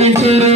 Thank you.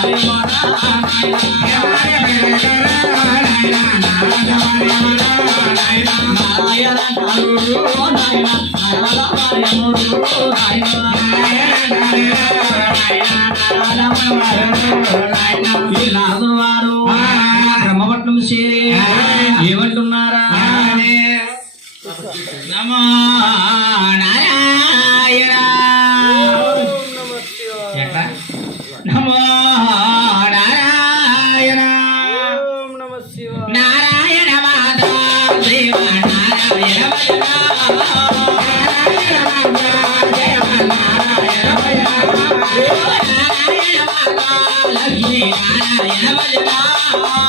Yeah. Bye.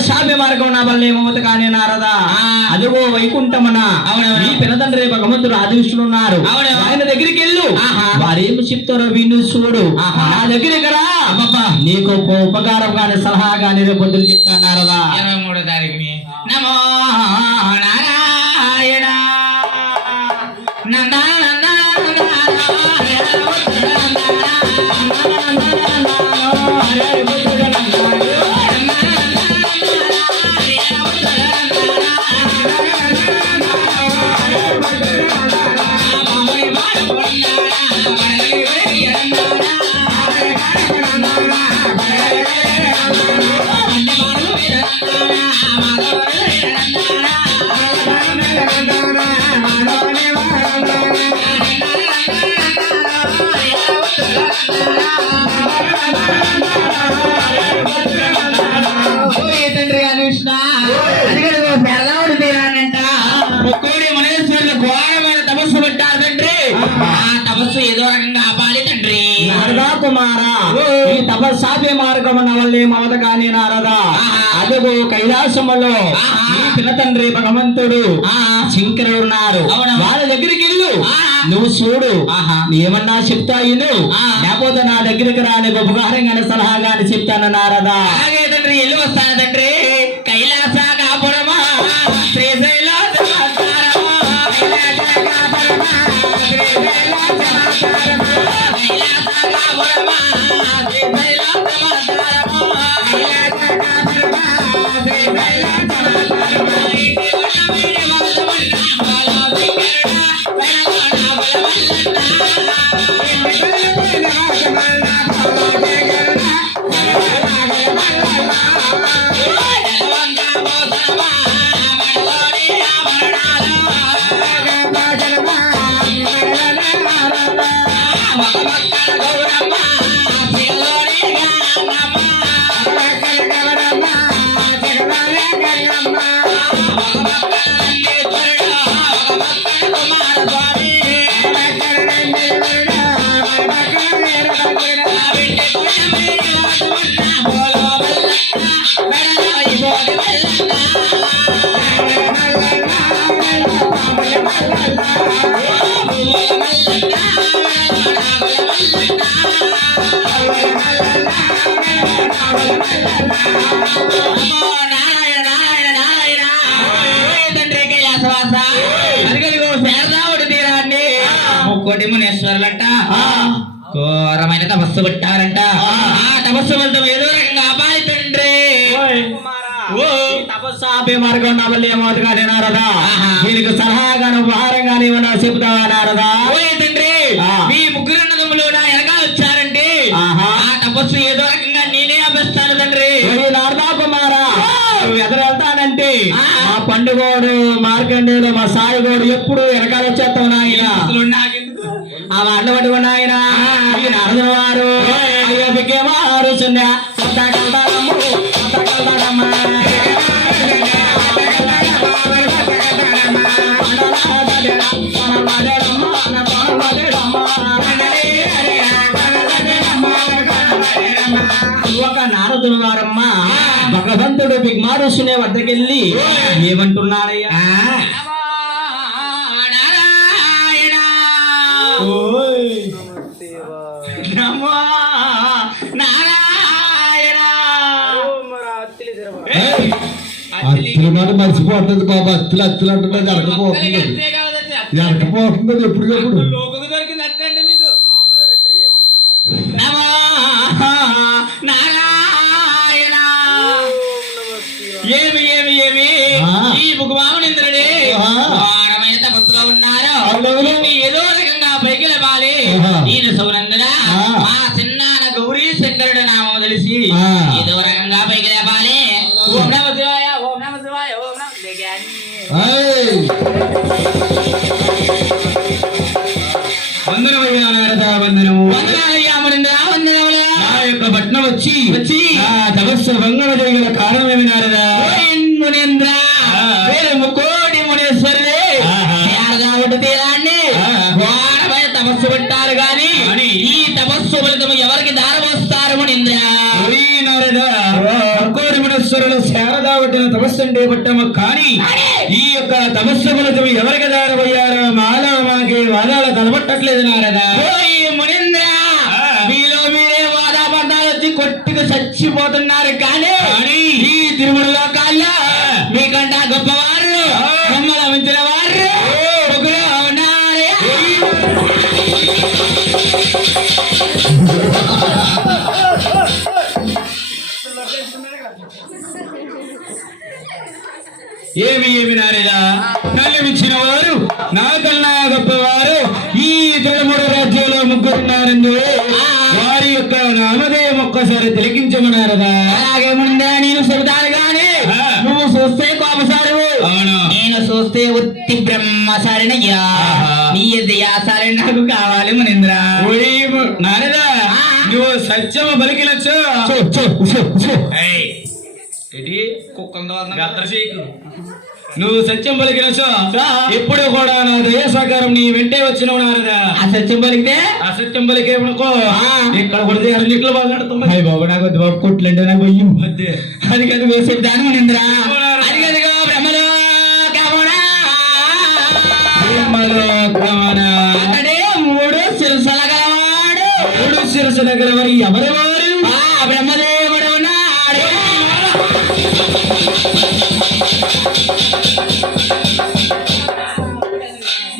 శాప మార్గం నా వల్ల ఏమవుతు కానీ నారదా. అదిగో వైకుంఠమన. అవునవును. పినతండ్రి భగవంతుడు ఆదివిస్తున్నారు ఆయన దగ్గరికి వెళ్ళు. వారేమి చెప్తారో విను చూడు. నా దగ్గర రా. నీకు ఉపకారం కానీ సలహా కానీ రేపు పొద్దులు చెప్తాను నారదా. ఇరవై మూడో తారీఖుని. నమో తపస్సాపే మార్గమున వల్లే మమత కాని నారదా అదుగు కైలాసములో ఈ పిల్ల తండ్రి భగవంతుడు శంకర ఉన్నారు. వాళ్ళ దగ్గరికి వెళ్ళు. నువ్వు చూడు. ఏమన్నా చెప్తా ఇను. లేకపోతే నా దగ్గరికి రాని ఉపకారం కానీ సలహా కానీ చెప్తాను నారదా. అలాగే తండ్రి వెళ్ళి వస్తాను తండ్రి. la la la la la ఆ. ఘోరమైన తపస్సు పెట్టారంట ఆ. తపస్సు ఫలితం ఏదో రకంగా అపాలి తండ్రి ఓ. ఈ తపస్సాపే మార్గం నవల్లి ఏమవుతుగా నారదా ఆహా. దీనికి సలహాగాను ఉపహారంగాను ఏమన్నా చెబుతావా నారదా తండ్రి. మీ ముగ్గురు అన్నదమ్ములు నా వెనక వచ్చారంటే ఆహా. ఆ తపస్సు ఏదో రకంగా నేనే అభిస్తాను తండ్రి నారదా కుమారా ఆ. మా పండుగోడు మార్కండేయుడు మా సాయిగోడు ఎప్పుడు వెనకాల భగవంతుడు బిగ్మారుసునే వద్దకెళ్ళి ఏమంటున్నాడయ్యా? నారాయణ నమో నారాయణ. అత్తుల మర్చిపోతుంది బాబా. అత్తులు అత్తులు అంటుంది జరగపోతుంది. జరగపోతుంది అది మునీంద్ర, మునీశ్వరుడే. తీరాన్ని. ఘోరమైన తపస్సు పెట్టారు గాని కానీ ఈ తపస్సు ఫలితం ఎవరికి మునీంద్ర? మునీశ్వరులు తపస్సు అంటే పట్టము కానీ ఈ యొక్క తపస్సు ఫలితం ఎవరికి దారపోయారో మాలో మాకి వాదాలు కనబట్టట్లేదు నారదా. మునీంద్ర. మీలో మీరే వాదాపదాలు వచ్చి కొట్టుకు చచ్చిపోతున్నారు కానీ తిరుమల లోకాల్లో మీకంట గొప్పవారు. ఆ. మమ్మల్ని మించిన వారు. ఏమి ఏమి నారేదా? నల్లమిచ్చిన వారు నాకన్నా గొప్పవారు ఈ తిరుమల రాజ్యంలో ముగ్గురున్నారండి వారి యొక్క నామధేయం ఒక్కసారి తిలకించమన్నారదా అలాగే ముందే నేను చెబుతాను గాని ఆ. నువ్వు చూస్తే కోపసారు అవును నేను చూస్తే ఉత్తి బ్రహ్మసారినయ్యా ఆహా. నీ దయాసారి నాకు కావాలి మునింద్ర. నారదా ఆ. నువ్వు సత్యము పలికినచ్చు చూ, చూ, చూ, చూ. ఏయ్, ఏంటి? గద్దర చేయకు. నువ్వు సత్యం పలికినచ్చు ఎప్పుడు కూడా నా దయ సహకారం నీ వెంటే వచ్చినవు నారదా. ఆ సత్యం పలికితే? అసత్యం పలికేమనుకో ఆ. ఇక్కడ కొడితే బాగాడుతుంది అయ్యి బాబు నాకు బాబు కొట్లంటే నాకు అదే అది కదుగో చెప్తాను మునింద్ర. మూడు శిరసుల గలవారు ఎవరి వారు ఆ బ్రహ్మదేవుడు ఉన్నాడు.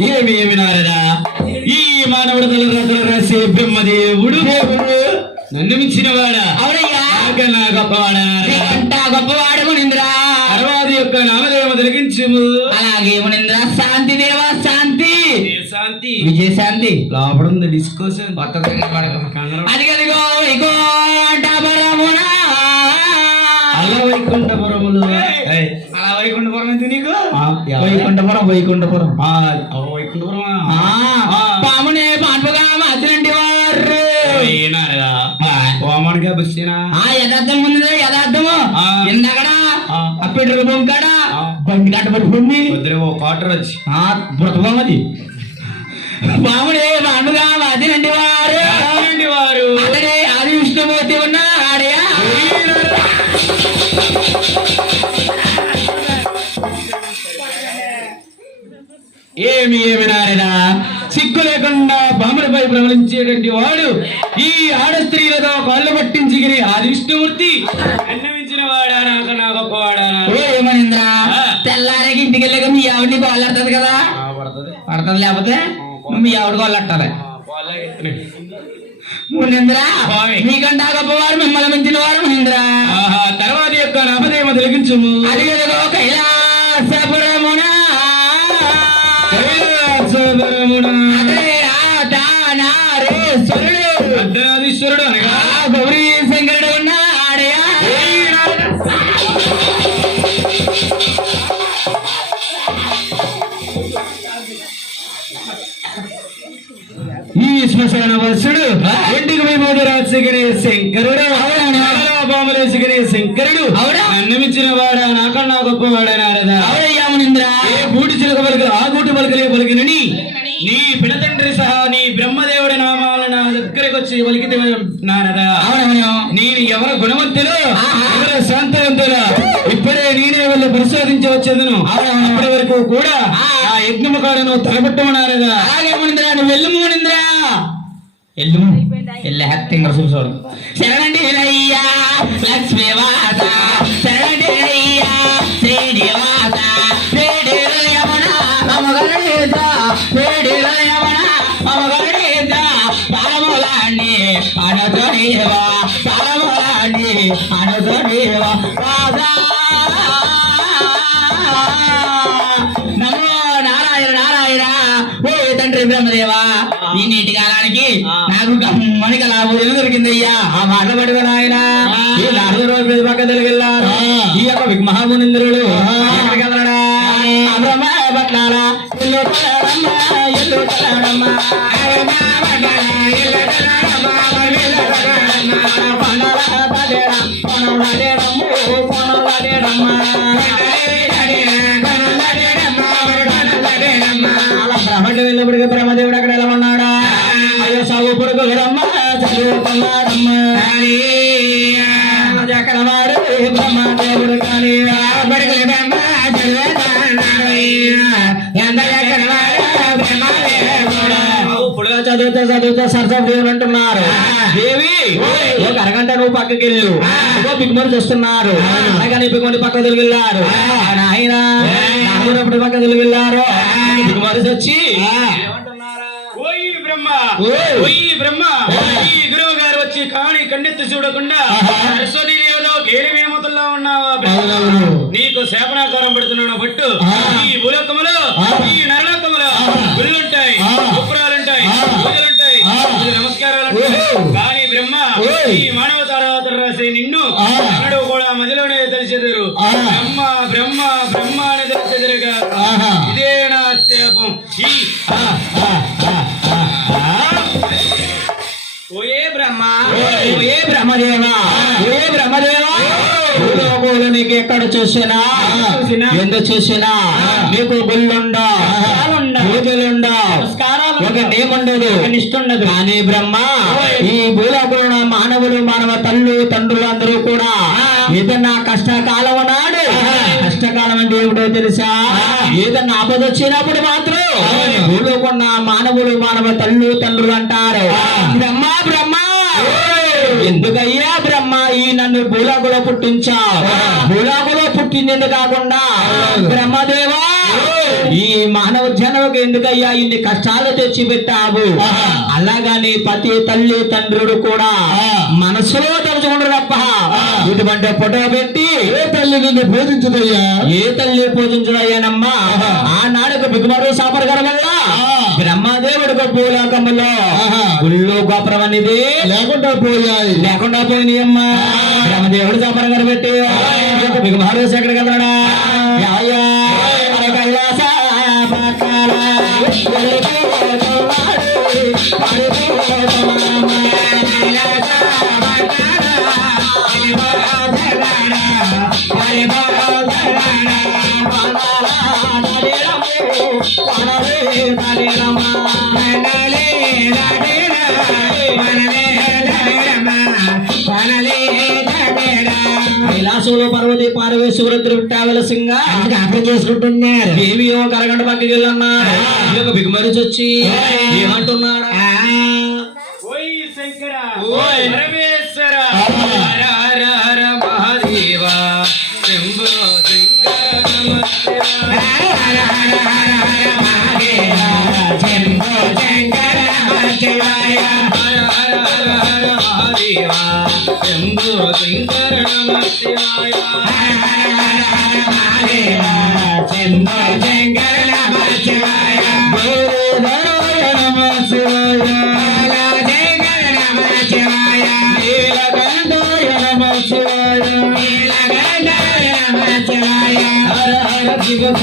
ఏమి ఏమి నారదా? ఈ మానవుడు తల రతుల రాసే బ్రహ్మదేవుడు. దేవుడు నన్ను మించిన వాడా అవునయ్యా. గొప్పవాడా నీకంట గొప్పవాడు మునింద్ర తర్వాత యొక్క నామదేవ తిలకించుము అలాగే మునింద్ర శాంతి దేవ శాంతి ఏ శాంతి విజయ శాంతి లోపల ఉంది డిస్కోషన్ అది కదిగో ఇగో అలా వైకుంఠపురములు. అలా వైకుంఠపురం ఎందుకు నీకు? వైకుంఠపురం వైకుంఠపురం. ఆ, పామునే మధ్యనంటి వారు ఓమానిగా బస్సేనా? యథార్థం ఉంది యథార్థము. ఇందకడ. బండి కట్ట పట్టుకుంది. వద్దులే ఓ కాటర్ వచ్చి పాముడే పాన్పుగా మధ్యనంటి వారు అవునండి వారు అతడే ఆది విష్ణుమూర్తి ఉన్నాడయా ఏమి ఏమి నారదా? సిగ్గు లేకుండా బాములపై ప్రబలించేటువంటి వాడు ఈ ఆడ స్త్రీలతో కాళ్ళు పట్టించిగిరి ఆది విష్ణుమూర్తి అన్నమించిన వాడా నాకన్నా గొప్పవాడా ఓ ఏమనింద్ర ఆ. తెల్లారికి ఇంటికి వెళ్ళాక మీ ఆవిడ్ని కోలాడుతుంది కదా? పడుతుంది లేకపోతే? మీ ఆవిడ వాళ్ళట్టారే మునీంద్ర మీకంటే గొప్పవారు మిమ్మల్ని మించిన వారు మహేంద్ర తర్వాత యొక్క నామదేమ తొలగించుము. అది కైలాసపురమున? ఆ గౌరీ శంకరుడు ఉన్నాడయా వర్షుడు ఒంటికి వైభోద రాజశేఖరే శంకరుడు. బామలేశిఖరే శంకరుడు. అవునా? అన్నమిచ్చిన వాడా నాకన్నా గొప్పవాడా నారదా? అవునయ్యా మునీంద్ర. ఏ బూటి చిలుక పలుకులు ఆ గూటి పలుకలే పలికినని నీ. పినతండ్రి సహా నీ బ్రహ్మదేవుడి నామాల నా దగ్గరకు వచ్చి పలికితే నారదా. నేను ఎవరు గుణవంతులు. ఎవరు శాంతవంతులు? ఇప్పుడే నేనే వెళ్ళి పరిశోధించి వచ్చేదను. అప్పటి వరకు కూడా ఆ. యజ్ఞము కాడను తలపెట్టమన్నారదా అలాగే ఎల్లు ఎల్ల హ్యాక్టింగ్ చూసాడు శరణండి రయ్యా లక్ష్మీవాత శరణండి రయ్యా శ్రీనివాస శ్రీడి రయమణ అమగరేద శ్రీడి రయమణ అమగరేద పరములాన్ని అనదోనివా పరములాన్ని అనదోనివా రాధా నీటి కాలానికి నాకు గమ్మని కలాబోజనం దొరికిందయ్యా. ఆ మాట పడిన ఆయన ఈ నాలుగు రోజు మీద పక్క తెలిగిల్లారు ఈ యొక్క. బ్రహ్మ ఒక అరగంట నువ్వు పక్కకి వెళ్ళు ఇగో బిగ్మని చూస్తున్నారు అనగానే బిగ్మని పక్క వెళ్ళారు ఆయన పక్క వెళ్ళారు బిగ్మని వచ్చి ఓయి బ్రహ్మ. ఓయ్. ఓయి బ్రహ్మ. ఈ గురువు గారు వచ్చి కాణి కన్నెత్తి చూడకుండా సరస్వతి దేవతో కేరి వేమతుల్లో ఉన్నావా. నీకు శాపనాకారం పెడుతున్నాను బట్టు ఆ. ఈ భూలోకములో. ఈ నరలోకములో గుళ్ళుంటాయి ఆ. గోపురాలుంటాయి ఆ. పూజలుంటాయి ఆ. పూజ కానీ బ్రహ్మ ఓయ్. ఈ మానవ తర్వాత రాసే నిన్ను. అన్నడు కూడా తెలిసేదరు ఆ. బ్రహ్మ బ్రహ్మ బ్రహ్మ అని తెలిసేదరుగా ఆహా. ఇదే నా శాపం. ఈ. ఓయే బ్రహ్మ. ఓయే. బ్రహ్మదేవా. ఓయే. బ్రహ్మదేవా. భూలోకంలో నీకు ఎక్కడ చూసినా చూసినా, ఎందుకు చూసినా నీకు గుళ్ళుండా పూజలుండా ఒక నేముండదు నిష్ఠుండదు కానీ బ్రహ్మ ఈ భూలోకంలో మానవులు మానవ తల్లు తండ్రులు అందరూ కూడా ఏదన్నా కష్టకాలం నాడు కష్టకాలం అంటే ఏమిటో తెలుసా? ఏదన్నా ఆపద వచ్చినప్పుడు మాత్రం భూలోకున్న మానవులు మానవ తల్లు తండ్రులు అంటారు. బ్రహ్మ ఎందుకయ్యా బ్రహ్మ? ఈ నన్ను భూలోకంలో పుట్టించా భూలోకంలో పుట్టింది కాకుండా బ్రహ్మదేవా! ఈ మానవ జన్మకు ఎందుకయ్యా ఇన్ని కష్టాలు తెచ్చి పెట్టావు అలాగని ప్రతి తల్లి తండ్రుడు కూడా మనసులో తలుచుకుంటారు తప్ప ఇటువంటి ఫోటో పెట్టి ఏ తల్లి నిన్ను బోధించదయ్యా? ఏ తల్లి పూజించదయ్యానమ్మా ఆనాడుకు బిగుమరు సాపరగర వల్ల బ్రహ్మదేవుడికి భూలోకములో. గుళ్ళు గోపురం అనేది లేకుండా పోయాయి. లేకుండా పోయినాయమ్మా. బ్రహ్మదేవుడు సాపరగర పెట్టి బిగుమరు ఎక్కడికి వెళ్ళడా చేసుకుంటున్నారు. దేవి ఒక అరగంట పక్కకి వెళ్ళన్నారు ఒక బిగుమరిచి వచ్చి ఏమంటున్నాడు? ఓయ్ శంకర. ఓయ్.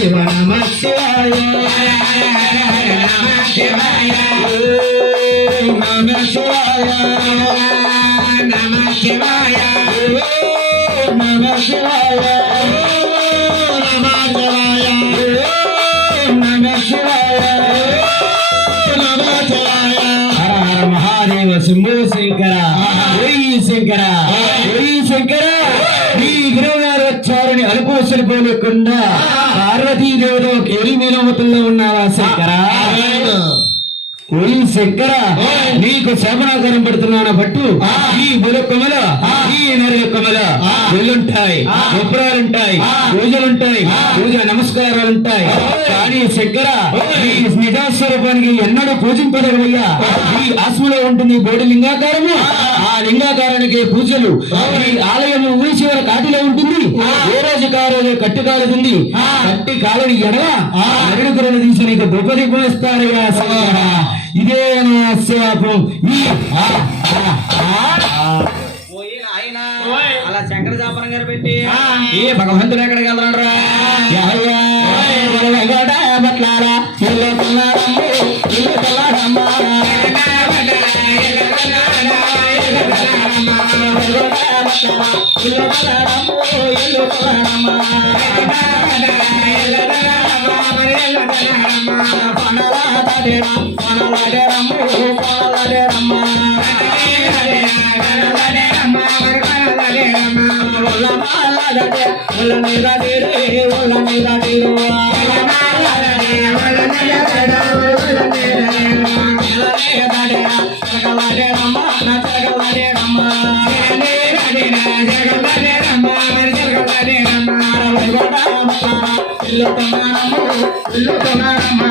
శివ నమ శివాయ నమ శివాయ నమ శివాయ నమ శివాయ నమ శివాయ నమ శివాయ నమ శివాయ నమ శివాయ హర హర మహాదేవ శంభో శంకర శంకర శంకర ఈ గురువు సరిపోలేకుండా పార్వతీదేవిలో కేలి మీనమతుల్లో ఉన్నావా శంకర? ఓయి శంకర నీకు శోభనాకరం పెడుతున్నాను పట్టు ఈ బులకొమల ఈ నెరకొమల వెళ్ళుంటాయి గొప్పరాలుంటాయి పూజలుంటాయి పూజ నమస్కారాలుంటాయి. కానీ శంకర ఈ నిజాస్వరూపానికి ఎన్నడూ పూజింపదగవయ్యా ఈ ఆత్మలో ఉంటుంది బోడి లింగాకారము ఆ. లింగాకారానికి పూజలు. ఈ ఆలయము ఉంటుంది ఏ రోజు కా రోజు కట్టు కాలుతుంది? కట్టి కాలని ఎడవ తీసి నీకు శంకర ఇదే నా ఆ. అలా శంకర గారు పెట్టి ఏ భగవంతుడు ఎక్కడికి ఇల్లు ఇల్లు ఇల్లు కొన్నాడమ్ము ఇల్లు